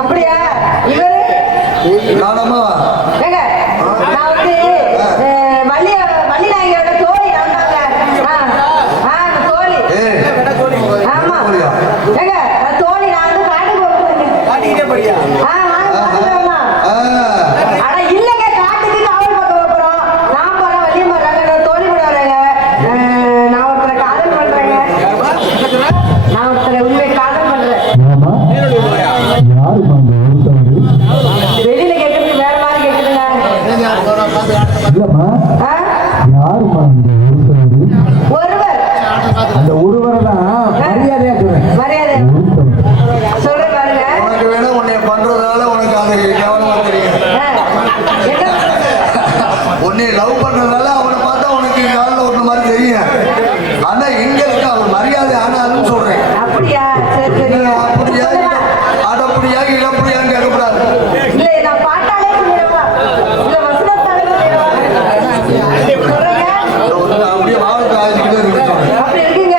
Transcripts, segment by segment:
அப்படியா? இவரு வள்ளிநாயகியோட தோழி தோழி. ஆமா ஏங்க தோழி நான் வந்து காட்டுக்கு போறேன். ஆனா இல்லங்க காட்டுக்கு காவல் பக்கம் போறோம். நான் போறேன் வள்ளியம் போறாங்க தோழி கூட வரேங்க. நான் ஒருத்தரை காதல் பண்றேங்க. நான் ஒருத்தரை உண்மை காதல் பண்றேன். வெளியில கேட்கறது வேற மாதிரி கேட்குதுங்க. ஒருவர் அந்த ஒருவரை தான் மரியாதையா சொல்றேன். மரியாதை சொல்றேன் பாருங்க. உனக்கு வேணா உன்னை பண்றதால உனக்கு அது கவனமா தெரியும். உன்னை லவ் பண்றதுனால அவனை பார்த்தா உனக்கு காலில் ஒண்ணு மாதிரி தெரியும். ஆனா எங்களுக்கு அவன் மரியாதை ஆனாலும் சொல்றேன். அப்படியா? சரி சரி. அப்படியா அடப்படியா இளப்படியான்னு கேட்கக்கூடாது. இல்ல நான் பாட்டாலே சொல்லிடுவா. இல்ல வசனத்தாலே சொல்லிடுவா. அப்படியே வாழ்க்கை ஆகிக்கிட்டே இருக்கு. அப்படி இருக்குங்க.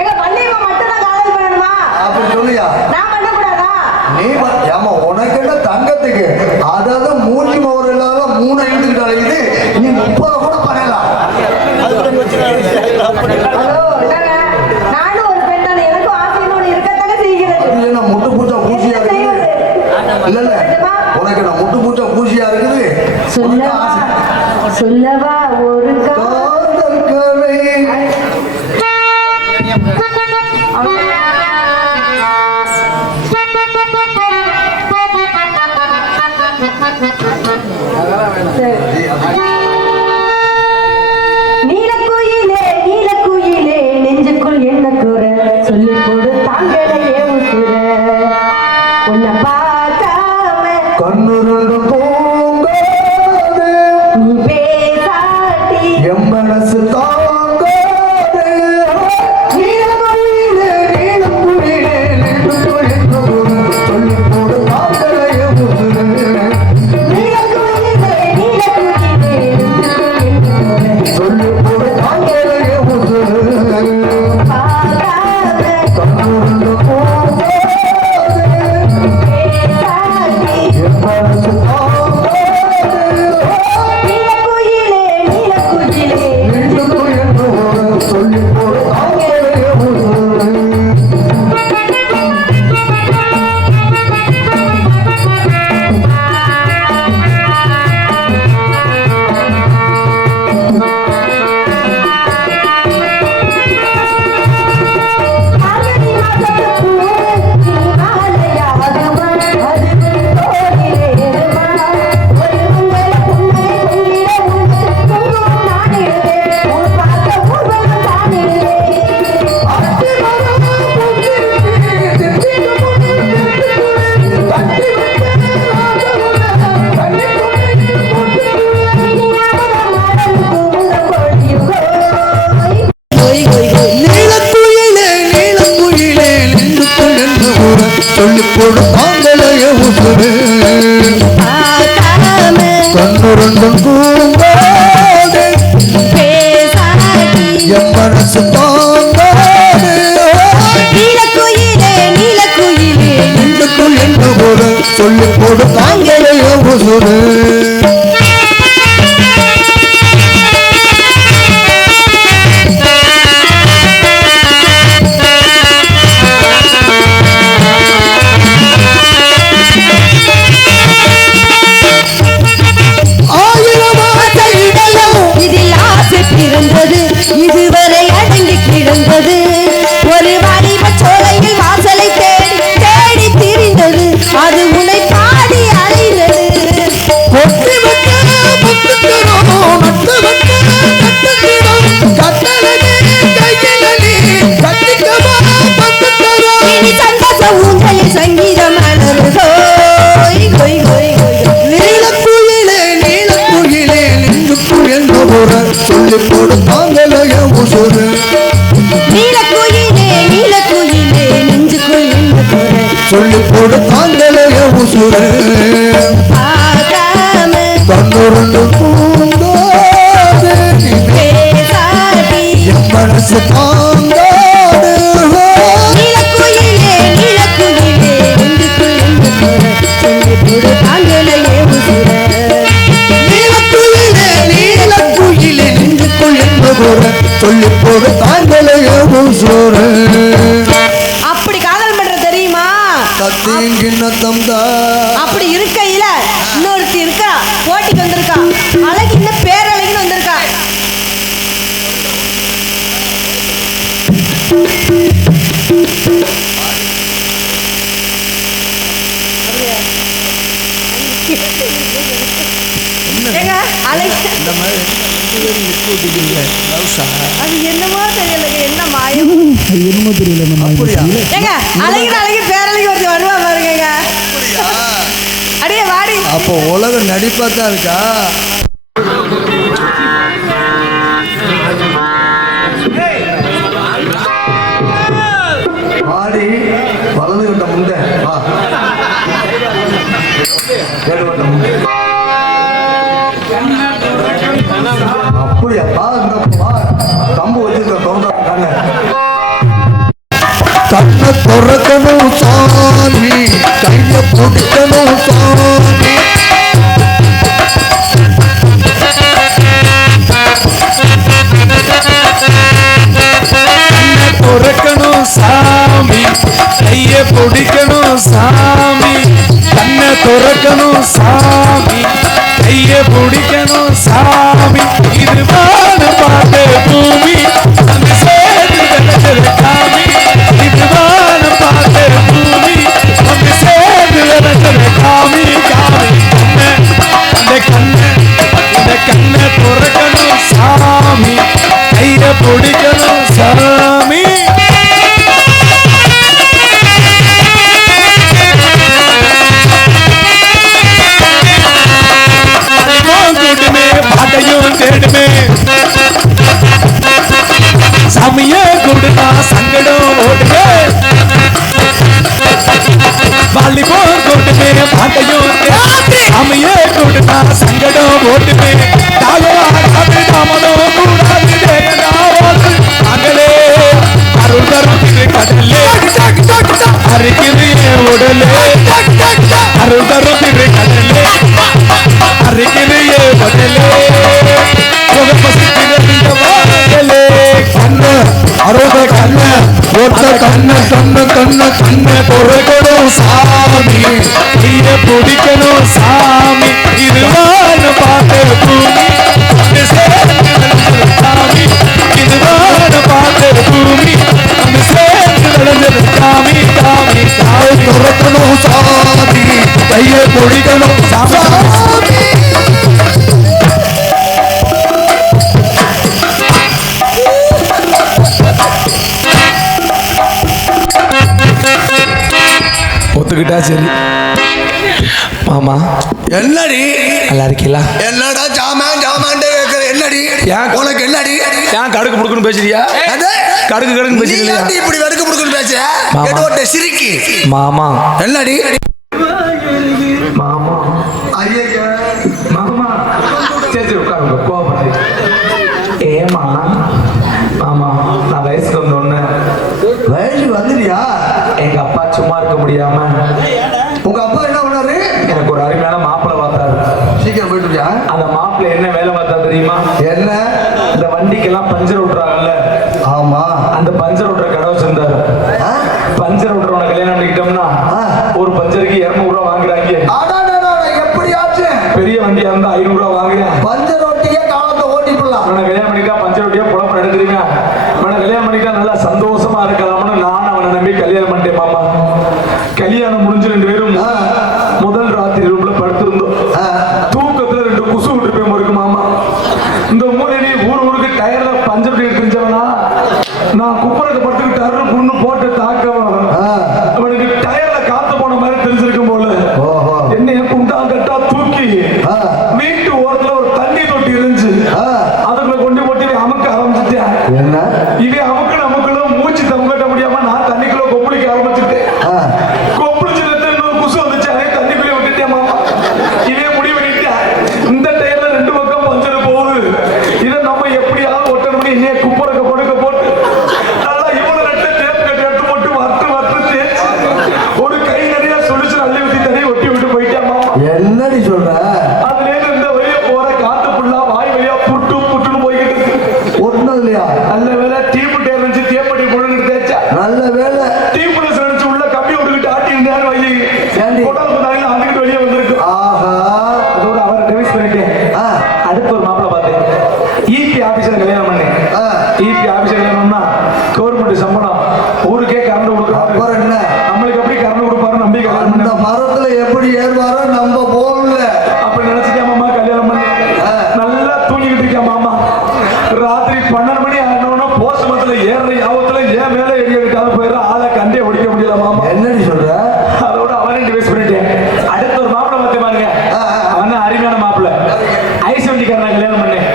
எங்க வள்ளியம்மா மட்டும் தான் காதல் பண்ணணுமா? அப்படி சொல்லியா? நான் பண்ணக்கூடாதா? நீ ஏமா உனக்கு என்ன தங்கத்துக்கு அதாவது மூஞ்சி மோர் இல்லாத 3 எழுத்துக்கிட்டு அழைக்குது. நீ 30 கூட பண்ணலாம். ஹலோ என்னங்க? நானும் ஒரு பெண் தான். எனக்கும் ஆசைன்னு ஒண்ணு இருக்கத்தானே செய்கிறது. என்ன முட்டு பூச்சா பூசியா இருக்குது? இல்ல இல்ல உனக்கு நான் முட்டு பூச்சா பூசியா இருக்குது. சொல்லவா ஒரு காதல் கதை. நீலக்குயிலே நீலக்குயிலே நெஞ்சுக்குள் என்ன கூற சொல்லி போடு தாங்களையே உசுர உன்னை பார்க்காம கண்ணுருண்டு போங்காது நீ பேசாட்டி என் மனசு தாங்காது. நீலக்குயிலே நீலக்குயிலே நெஞ்சுக்குள் என்ன கூற சொல்லி போடு தாங்களையே உசுர. நீலக்குயிலே நீலக்குயிலே நெஞ்சுக்குள் என்ன கூற சொல்லி போடு தாங்களையே உசுர. பார்க்காம கண்ணுருண்டு போங்காது பேசாட்டி என் மனசு தாங்காது. நீலக்குயிலே நீலக்குயிலே நெஞ்சுக்குள் என்ன கூற சொல்லி போடு தாங்களையே உசுர. ஆகடி மாசத்து பூ நீ மாலையாகுமா அது தோளிலேறுமா ஒரு உங்களை புன்னகை பொங்கிட உண்டு குங்குமம் நானிடுவே உன் பார்க்க ஊர்வலம் தானிடுவே அத்தி மரம் பூத்திருக்கு திட்டிக்கு முன்னு தட்டி வைக்க ராஜமுன தண்ணி கொண்டு போட்டு இனியாவத மரம் குமுதம் பொழியுகோ நீலக்குயிலே நீலக்குயிலே நெஞ்சுக்குள் என்ன ஊர சொல்லி போடு தாங்களைய உசுரு. பார்க்காம கண்ணுரண்டும் கூங்காது பேசாட்டி என் மனசு தாங்காது. நீலக்குயிலே நீலக்குயிலே நெஞ்சுக்குள் என்ன ஊர சொல்லி போடு தாங்களைய உசுரு. ஆயிரம் ஆசை இடலும் இதில் ஆசை பிறந்தது இதுவரை அடங்கி கிடந்தது ஒரு வாலிப சோலையில் வாசலை தேடி தேடி திரிந்தது அது உன்னை பாடி அலைந்தது கொட்டி வைக்க முத்துக்கிறோம் நட்டு வைக்க கட்டுக்கிறோம் கட்டழகு கையிலி கட்டிக்கவா பத்துக்கிறோம். இனி சந்தோஷ ஊஞ்சலில் சங்கீதம் அலறுதோ கொய் கொய் கொய் நீலக்குயிலே நீலக்குயிலே நெஞ்சுக்குள் என்ன ஊர சொல்லி போடு தாங்களைய உசுரு. நீலக்குயிலே நீலக்குயிலே நெஞ்சுக்குள் என்ன சொல்லி போடு தாங்களைய உசுரு. பார்க்காம உருண்டு பூந்தோடு பேசாதி என் மனசு தாங்காது நீலக்குயிலே நீலக்குயிலே நெஞ்சுக்குள் இருந்து சொல்லி போடு தாங்களையே உசுர நீலக்குயிலே நீலக்குயிலே நெஞ்சுக்குள் என்பதோடு சொல்லி போடு தாங்களையே உசுர அப்படி காதல் பண்ற தெரியுமா தத்தீங்கிண்ணத்தம்தா அப்படி இருக்கையில இன்னொருத்தி இருக்கா போட்டிக்கு வந்திருக்கா அழகு இன்னும் பேரழகின்னு வந்திருக்கா ஏங்க, அழகு அது என்னமோ தெரியலங்க என்ன மாயம் ஏங்க அழகு அழகு பேரழகி ஒருத்தி வருவா பாருங்க அடியே வாடி அப்போ உலக நடிப்பா தான் இருக்கா மாடி வலது கட்ட முண்டை வா ஏழு கட்ட முண்டை அப்படியா பா இந்த வா கம்பு வச்சிருக்க தொண்டை கண்ணை கண்ணை துறக்கணும் சாமி கையை பிடிக்கணும் சாமி துறக்கணும் சாமி கைய பிடிக்கணும் சாமி கண்ணை துறக்கணும் சாமி கைய பிடிக்கணும் சாமி இது வான பாட்டு பூமி அந்த சேர்ந்து விளைச்சல் காமி இது வான பாட்டு பூமி அந்த சேர்ந்து விளைச்சல் காமி காமி இந்த கண்ணை துறக்கணும் சாமி கைய பிடிக்கணும் சாமி கூட்டுமே பாட்டையும் தேடுமே சாமிய கூடுனா சங்கடம் ஓடுமே வாலிபோர் கூட்டுமே பாட்டையும் சாமிய கூடுனா சங்கடம் ஓடுமே தாமதோ கூடாது அகலே அருள் தரும் கடலே அரிக்குது உடலே அருள் தரும் கடலே அரிக்குது உடலே கண்ணு அருக கண்ணு ஒத்த கண்ணு கண்ணு கண்ணு கண்ணு பொறுக்கணும் சாமி நீய பிடிக்கணும் சாமி இதுவான பாட்டு பூமி சாமி இதுவான பாட்டு பூமி அந்த சேர்ந்து நடந்தது சாமி சாமி காய் துறக்கணும் சாமி கையை பிடிக்கணும் சாமி ஒத்துக்கிட்டா சரி மாமா என்னடி நல்லா இருக்கீங்களா என்னடா ஜாமான் ஜாமான்டே கேக்குற என்னடி ஏன்? உனக்கு என்னடி ஏன் கடுக்கு புடுக்குன்னு பேசுறியா அது கடுக்கு கடுக்கு நீ பேசுறியா ஏன்டி இப்படி வெடுக்கு புடுக்குன்னு பேசுற மாமா. கேட்டோட்ட சிரிக்கி மாமா என்னடி மாமா ஐயா மாமா சரி உட்காருங்க கோவப்படாது ஏமா மாமா நான் வயசுக்கு வந்தோடனே வயசு வந்துட்டியா எங்க அப்பா சும்மா இருக்க முடியாம உங்க அப்பா என்ன பண்ணாரு எனக்கு ஒரு அருமையான மாப்பிள்ளை பார்த்தாரு சீக்கிரம் போயிட்டுருக்கியா அந்த மாப்பிள்ளை என்ன வேலை பார்த்தா தெரியுமா என்ன இந்த வண்டிக்கெல்லாம் பஞ்சர் விட்டுறாங்கல்ல ஆமா அந்த பஞ்சர் விட்டுற கடை வச்சிருந்தாரு ஆ? பஞ்சர் விட்டுறவனை கல்யாணம் பண்ணிக்கிட்டோம்னா ஆ. ஒரு பஞ்சருக்கு 200 ரூபா வாங்குறாங்க அடாடாடா, எப்படி ஆச்சு பெரிய வண்டியா இருந்தா 500 ரூபா வாங்குறேன் பஞ்சர் ரொட்டியே காலத்தை ஓட்டி போடலாம் அவனை கல்யாணம் பண்ணிட்டா பஞ்சர் ரொட்டியா குழப்பம் எடுக்கிறீங்க அவனை கல்யாணம் பண்ணிட்டா நல்லா சந்தோஷமா இருக்கலாம்னு நான் அவனை நம்பி கல்யாணம் பண்ணிட்டேன் மாமா கல்யாணம் முடிஞ்சு 2 பேரும் முதல் ராத்திரி ரூம்ல படுத்திருந்தோம் தூக்கத்துல 2 குசு விட்டு போய் இருக்கு மாமா இந்த மூலையிலே ஊருக்கு டயர்ல பஞ்சர் ரொட்டி எடுத்துருந்தவனா நான் குப்பரத்தை படுத்துக்கிட்டு டர்ரு புண்ணு போட்டு தாக்கவன் அவனுக்கு டயர்ல காத்து போன மாதிரி தெரிஞ்சிருக்கும் போல ஓஹோ. என்னைய குண்டா கட்டா தூக்கி வீட்டு ஓர எப்படி ஏறுவாரோ நம்ம போகல. அப்படி நினைச்சிட்டேன் மாமா. கல்யாணம் பண்ணி நல்லா தூங்கிட்டு இருக்கேன் மாமா. ராத்திரி 12 மணி ஆனோன்னா போஸ்ட் மரத்துல ஏறுற யாபத்துல ஏன் மேல ஏறிக்காத போயிடுற ஆளை கண்டே ஒடிக்க முடியல மாமா. என்னடி சொல்ற? அதோட அவனே டிவைஸ் பண்ணிட்டேன். அடுத்த ஒரு மாப்பிள்ளை பார்த்து பாருங்க. அவன் தான் அருமையான மாப்பிள்ளை. ஐஸ்வர்யக்காரன் கல்யாணம் பண்ணேன்.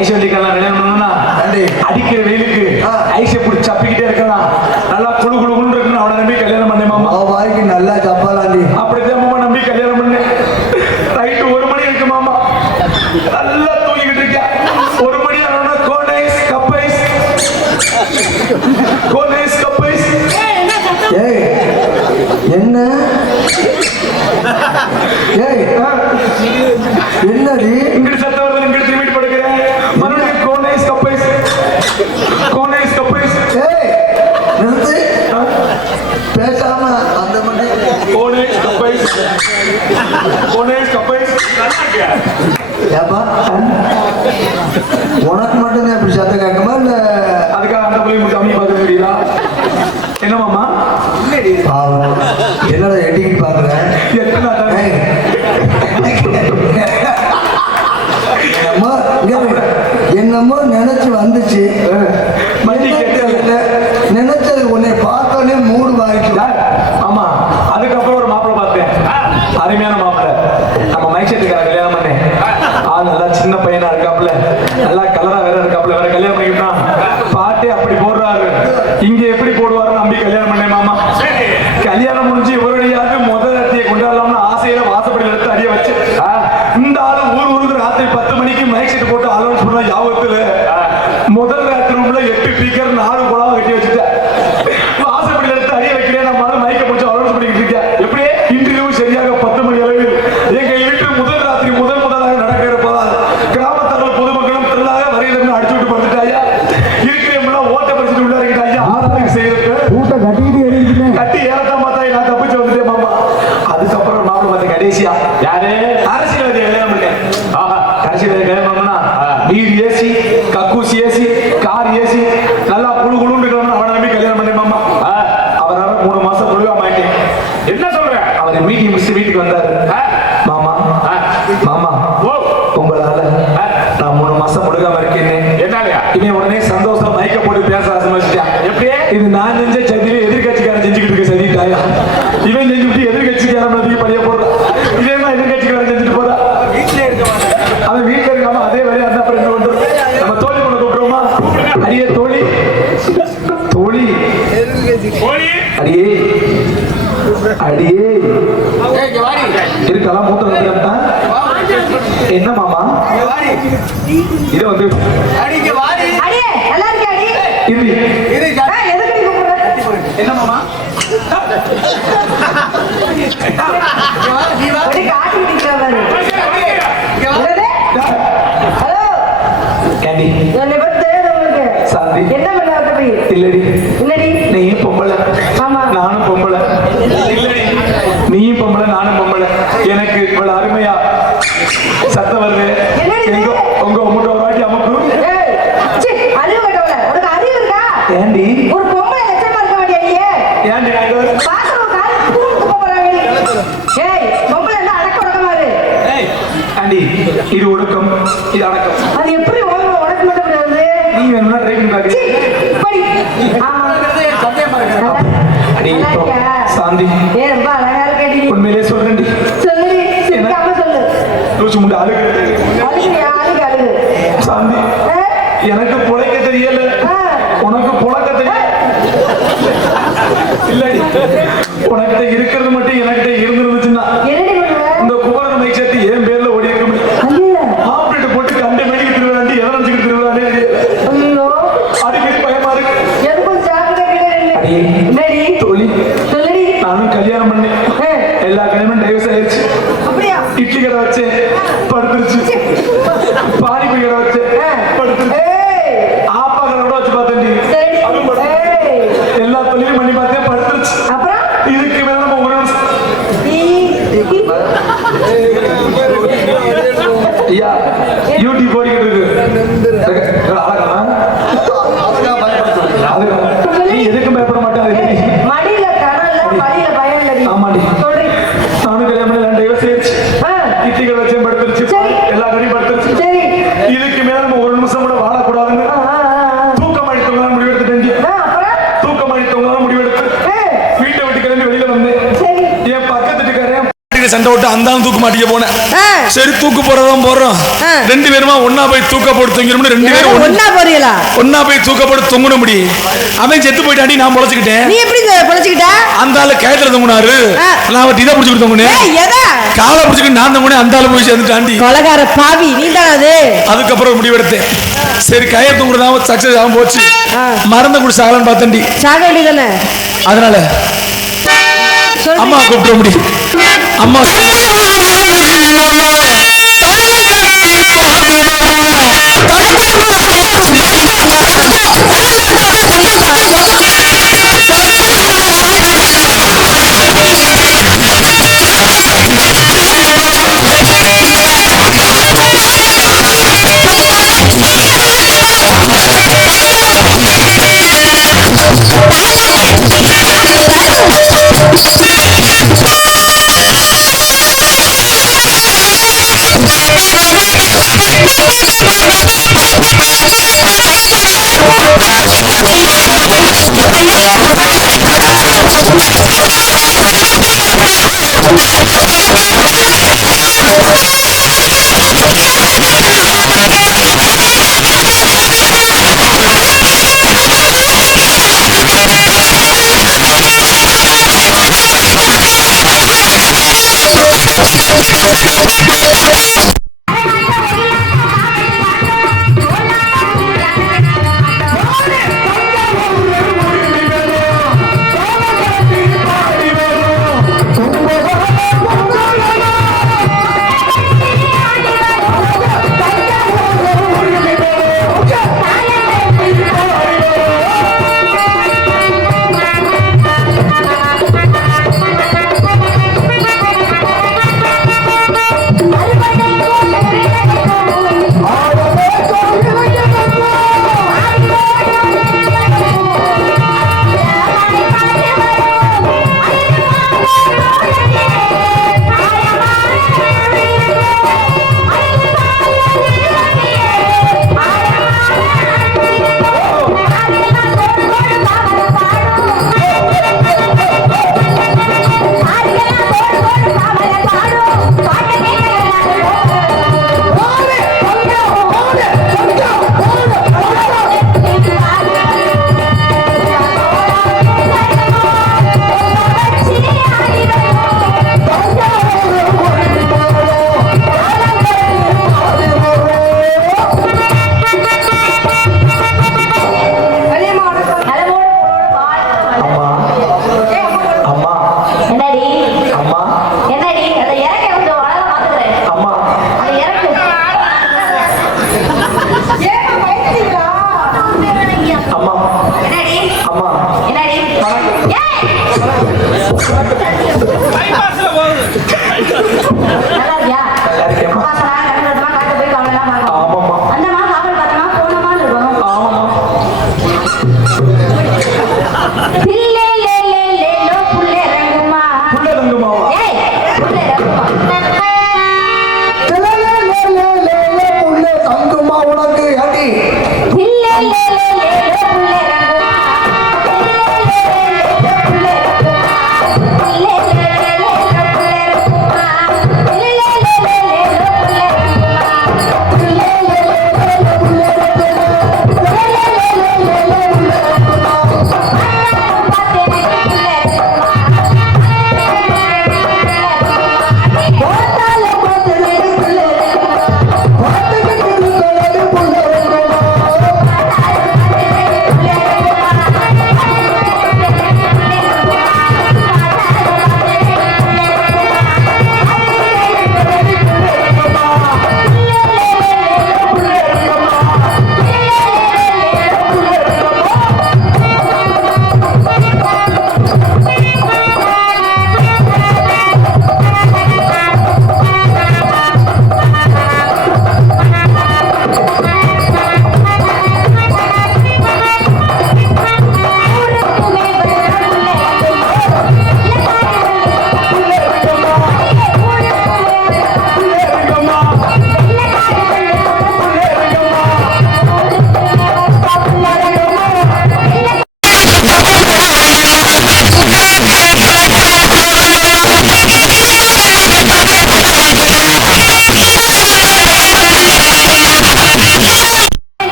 ஐஸ்வர்யக்காரன் கல்யாணம் பண்ணா அடிக்கிற வெயிலுக்கு ஐஸை பிடிச்சி சப்பிக்கிட்டே இருக்கலாம். நல்லா குழு குழுன்னு இருக்குன்னு அவனை நம்பி கல்யாணம் பண்ணேன் மாமா. அவன் வாய்க்கு நல்லா சப்பாலாண்டி. அப்படித்தான் மாமா நம்பி கல்யாணம் பண்ணேன். நைட்டு 1 மணி இருக்கு மாமா. நல்லா தூங்கிக்கிட்டு இருக்கேன். 1 மணி ஆனோன்னா கோனைஸ் கப்பைஸ் கோனைஸ் கப்பைஸ். ஏய் என்ன? ஏய் என்னடி? இங்கிட்டு சத்தம் வருது. இங்கிட்டு திரும்பிட்டு படுக்கிறேன். மறுபடியும் கோனைஸ் கப்பைஸ் கோனைஸ் கப்பைஸ். ஏய் நிறுத்து. பேசாம அந்த மணி கோனைஸ் கப்பைஸ் கோனைஸ் கப்பைஸ். ஏப்பா உனக்கு மட்டும்தான் இப்படி சத்தம் கேட்குமா இல்ல? அதுக்காக அந்த பிள்ளை மட்டும் அமைதி பார்க்க முடியுதா? என்ன மாமா? பாவம். என்னடா எட்டிக்கிட்டு பாக்குறேன்? எத்தனை ஏய். என்னமோ இங்க பாரு. என்னமோ நினைச்சு வந்துச்சு. மணி கேட்டதில்ல. நினைச்சது உன்னை பார்த்தோன்னே மூடு வாங்கிக்கலாம். ஆமா. அதுக்கப்புறம் ஒரு மாப்பிள்ளை பார்த்தேன். அருமையான மாப்பிள்ளை. நம்ம மைசெட்டுக்கார கல்யாணம் பண்ணேன். ஆள் நல்லா சின்ன பையனா இருக்காப்புல. நல்லா கலரா வேற இருக்காப்புல. வேற கல்யாணம் பண்ணிக்கிட்டா பாட்டே அப்படி போடுறாரு. இங்க எப்படி போடுவாரு நம்பி கல்யாணம் பண்ணேன் மாமா. கல்யாணம் முடிஞ்சு இவருடையாவது முதல் அட்டியை கொண்டாடலாம்னு ஆசையில வாசப்படியில் எடுத்து அடிய வச்சு இந்த ஆளு ஊருக்கு ராத்திரி 10 மணிக்கு மைக் செட் போட்டு அலௌன்ஸ் பண்ண யாபத்துல முதல் ராத்திரி ரூம்ல 8 ஸ்பீக்கர் 4 குழாவை கட்டி வச்சுட்டேன். வாசப்படியில் எடுத்து அடிய வைக்கிறேன். நம்ம மைக்க முடிச்சு அலௌன்ஸ் பண்ணிக்கிட்டு இருக்கேன். எப்படியே இன்டர்வியூ சரியாக 10 மணி அளவில் எங்க வீட்டு முதல் ராத்திரி முதலாக நடக்க இருப்பதால் கிராமத்தார்கள் பொதுமக்களும் திரளாக வரையிலிருந்து அடிச்சு விட்டு படுத்துட்டாயா. இருக்கிறவங்களாம் ஓட்ட படிச்சுட்டு உள்ள இருக்கிட்டாயா. செய்யறதுக்கு கூட்ட கட்டிக்கிட்டு எழுதிக்கிட்டே கட்டி ஏறத்தான் பார்த்தா நான் தப்பிச்சு வந்துட்டேன் மாமா. அதுக்கப்புறம் மாப்பிள்ளை பார்த்து கடைசியா யாரு அரசியல்வாதி கல்யாணம் பண்ணேன். அரசியல்வாதி கல்யாணம் பண்ணா வீடு ஏசி கக்கூசி ஏசி கார் ஏசி நல்லா குழு குழுன்னு இருக்கணும்னு அவனை நம்பி கல்யாணம் பண்ணேன் மாமா. அவரால் 3 மாசம் முழுக மாட்டேன். என்ன சொல்ற? அவர் மீட்டிங் முடிச்சு வீட்டுக்கு வந்தாரு. மாமா மாமா உங்களால நான் 3 மாசம் முழுகாம இருக்கேன்னு என்னாலயா? இவன் உடனே சந்தோஷம் மைக்க போட்டு பேச ஆரம்பிச்சிட்டான். எப்படி இது நான் செஞ்ச சதியில எதிர்கட்சிக்காரன் செஞ்சுக்கிட்டு இருக்க சதிட்டாயா. இவன் செஞ்சுட்டு எதிர்கட்சிக்காரன் அதிக பழைய போடுறான். இதே மாதிரி எதிர்கட்சிக்காரன் செஞ்சுட்டு போறா. வீட்டுல இருக்க மாட்டேன். அவன் வீட்டுல இருக்காம அதே வேலையா அந்த அப்புறம் என்ன பண்றது? நம்ம தோழி கொண்டு கூப்பிடுவோமா? அடியே தோழி தோழி அடியே அடியே இருக்கலாம் மூத்த வந்துட்டான். என்ன மாமா இது வந்து அடியே நல்லா இருக்கே அடி. இது எதுக்கு நீ கூப்பிடுற? என்ன மாமா? ஒரு காட்டி நிக்கிறவரு. என்னது? ஹலோ. கேண்டி என்னை பத்தி தெரியாது உங்களுக்கு. சாந்தி என்ன பண்ண போய்? இல்லடி என்னடி? நீயும் பொம்பளை. ஆமா. நானும் பொம்பளை. இல்லடி நீயும் பொம்பளை நானும் பொம்பளை. எனக்கு இவ்வளவு அருமையா சத்தம் வருது. எங்க உங்க முட்டை ஒரு வாட்டி அமுக்கு. ஏய், சீ, அறிவு கட்டவள. உனக்கு அறிவு இருக்கா? ஏண்டி ஒரு பொம்பளை லட்சமா இருக்க வேண்டிய நீயே. ஏண்டி பாக்குறவங்க காலை கூப்பிட்டு போறாங்க. ஏய், பொம்பளை என்ன அடக்க ஒடுக்கமா இரு. ஆண்டி இது ஒடுக்கம் இது அடக்கம். அது எப்படி உனக்கு மட்டும் இப்படி வருது? நீ வேணும்னா ட்ரை பண்ணி பாரு. சீ, இப்படி. ஆமா. அடி நல்லா இருக்கியா? சாந்தி ஏய், ரொம்ப அழகா இருக்கடி. உண்மையிலே சொல்றேன்டி. சொல்லுடி, சிரிக்காம சொல்லு. லூசு முண்டை அழுகு. அழுகுறியா? அழுகு. சாந்தி எனக்கு புழைக்க தெரியல. உனக்கு புழக்க தெரியல. இல்லடி உனக்கிட்ட இருக்கிறது மட்டும் எனக்கிட்ட இருந்துருந்துச்சுன்னா என்னடி பண்ணுவ? இந்த குமரன் மைக் சேர்த்து என் பேர்ல ஓடி இருக்க முடியும். ஐயோ. ஆப்ரேட் போட்டு கண்ட மெடிக்கு திருவிழாண்டி எதை நினைச்சுக்கிட்டு திருவிழாண்டே ஐயோ. அடிக்கடி பயமா இருக்கு. எதுக்கும் ஜாக்கிரதை கிட்ட அடியே என்னடி? தோழி சொல்லுடி. நானும் கல்யாணம் பண்ணேன். எல்லா கல்யாணமும் டைவர்ஸ் ஆயிடுச்சு. அப்படியா? இட்லி கடை வச்சேன் படுத்துருச்சு. பானிபூரி கடை வச்சேன் படுத்துருச்சு. ஏய். ஆப்பா கடை கூட வச்சு பார்த்தேன். சரி. அதுவும் படுத்துருச்சு. ஏய். எல்லா தொழிலும் பண்ணி பார்த்தேன் படுத்துருச்சு. அப்புறம் இதுக்கு மேல நம்ம ஒரு ஐயா யூடியூப் ஓடிக்கிட்டு இருக்கு. அழகா நீ எதுக்கும் பயப்பட மாட்டேன். மடியில கனல்ல மடியில பயம் இல்லடி. ஆமாடி. சொல்றேன். கிட்ட சண்டை விட்டு அந்த தூக்கு மாட்டிக்க போனேன். ஆ. சரி தூக்கு போறதான் போறோம். ஆ. 2 பேருமா ஒன்னா போய் தூக்க போட்டு தொங்கிரும். 2 பேரும் ஒண்ணா போறீங்களா? ஒன்னா போய் தூக்க போட்டு தொங்குன முடி. அவன் செத்து போயிட்டாண்டி, நான் பொழைச்சுக்கிட்டேன். நீ எப்படி பொழைச்சுக்கிட்ட? அந்த ஆளு கயத்துல தொங்குனாரு. ஆ. நான் அவன் இதை பிடிச்சிக்கிட்டு தொங்குனேன். ஏய், எதை? காலை பிடிச்சிக்கிட்டு நான் தொங்குனேன். அந்த ஆளு போய் சேர்ந்துட்டாண்டி. கொலகார பாவி நீ தானே அது? அதுக்கப்புறம் முடிவெடுத்தேன். சரி கயிறு தொங்குறதான் சக்சஸ் ஆகும் போச்சு. ஆ. மறந்து கூட சாகலன்னு பார்த்தண்டி. சாக வேண்டியதானே? அதனால சொல்லு. அம்மா கூப்பிட முடியும். அம்மா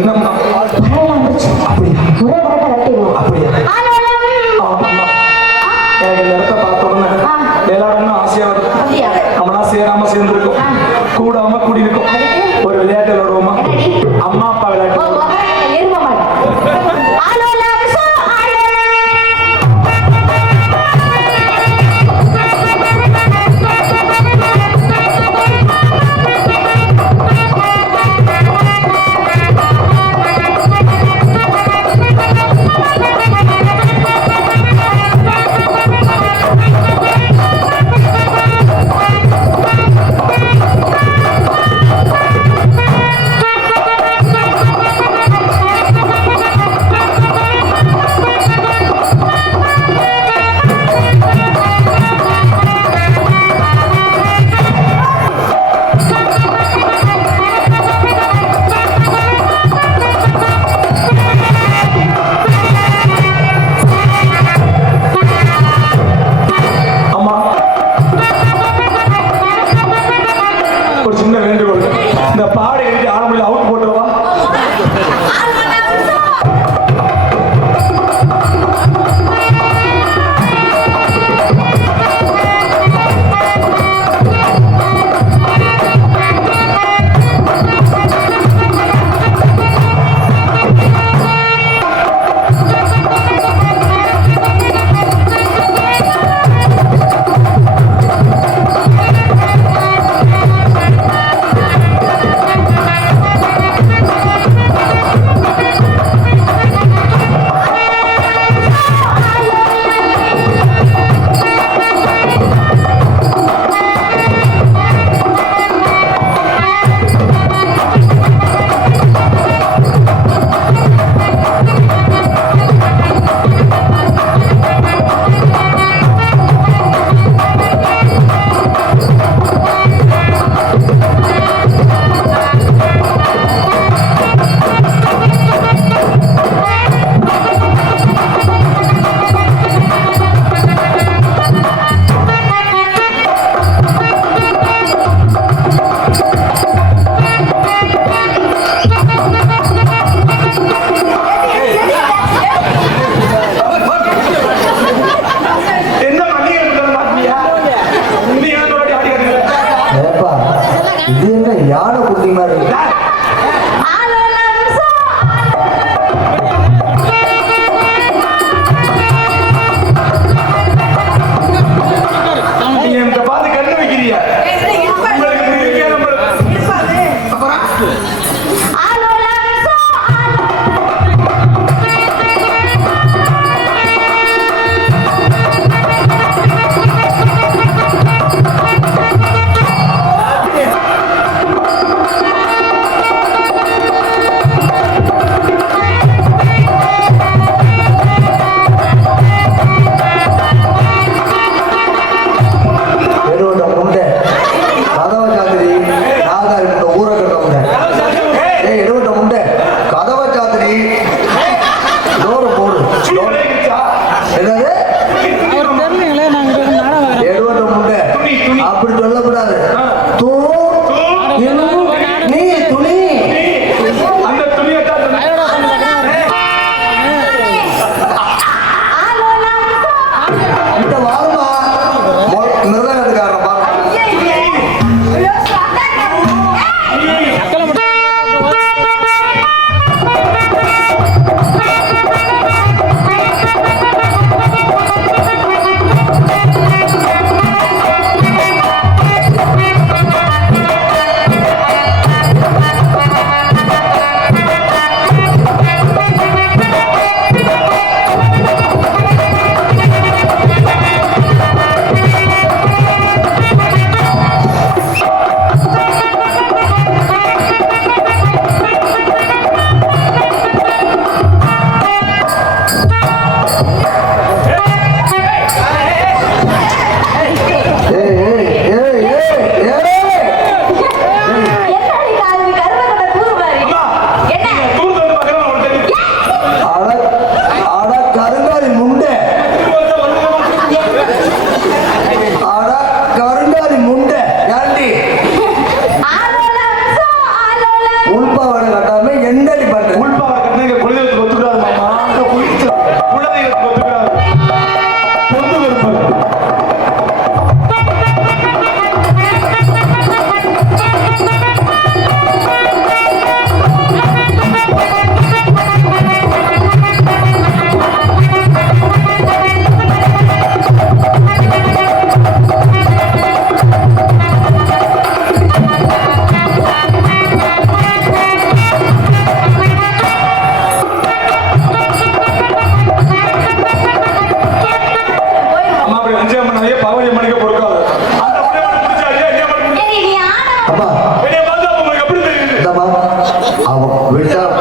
என்னம்மா அப்படியா அப்படியா ஆமாம்மா. எனக்கு இந்த இடத்த பார்த்த உடனே எல்லாரும் ஆசையா இருக்கும். நம்மளா சேராம சேர்ந்துருக்கோம், கூடாம கூடி இருக்கும். ஒரு விளையாட்டு விளையாடுவோமா? அம்மா அப்பா விளையாட்டு.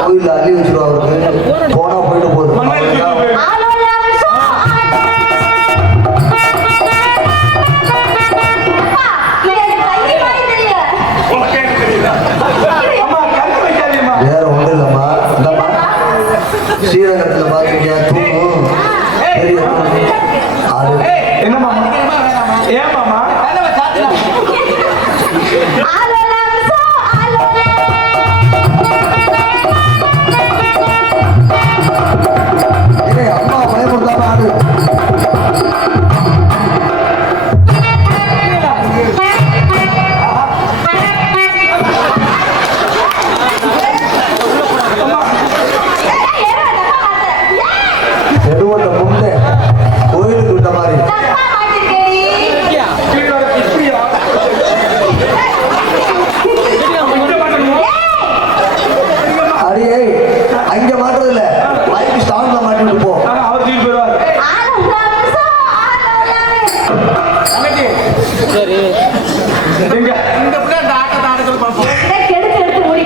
கோயில் அள்ளி வச்சிருவா அவருக்கு போனா போயிட்டு போகுது மண்ணை தூக்கி போய் உனக்கே தெரியல. அம்மா கண்ணு வைக்காதீம்மா. வேற ஒண்ணும் இல்லம்மா இந்தம்மா ஸ்ரீரங்கத்துல பாத்தீங்க தூங்கும் பெரிய தூண். அது என்ன மாமா ஏன் மாமா ஏய், அம்மா பயப்படுத்தாம ஆடு செடுவட்ட முண்டை கோயிலுக்கு விட்ட மாதிரி இப்படியா அடியே அங்க மாட்டுறது இல்ல மைக்கு ஸ்டாண்ட்ல மாட்டிட்டு போ அவர் தூக்கி போயிடுவார் எங்க இந்த பிள்ளை அந்த ஆட்டத்தை ஆடுறது பார்ப்போம்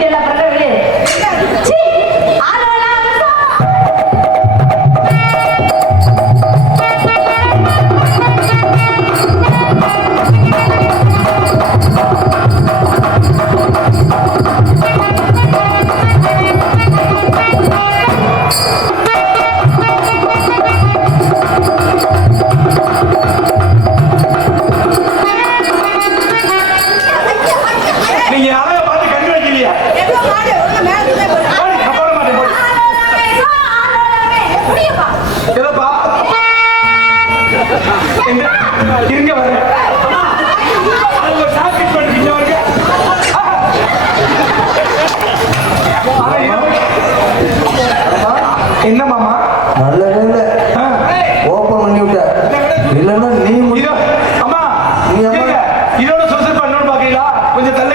நீங்க அழகா பார்த்து கண்ணு வைக்கலையா போடி, நான் போட மாட்டேன் போடி. ஏதோப்பா எங்க இருங்க வர அவங்க டார்கெட் பண்ணிக்கிங்க அவருக்கு என்ன மாமா நல்ல வேலை ஓப்பன் பண்ணி விட்ட இல்லைன்னா நீ இதோ அம்மா நீ அம்மா. இதோட சுறுசுறுப்பா இன்னொன்னு பாக்கீங்களா கொஞ்சம் தள்ளி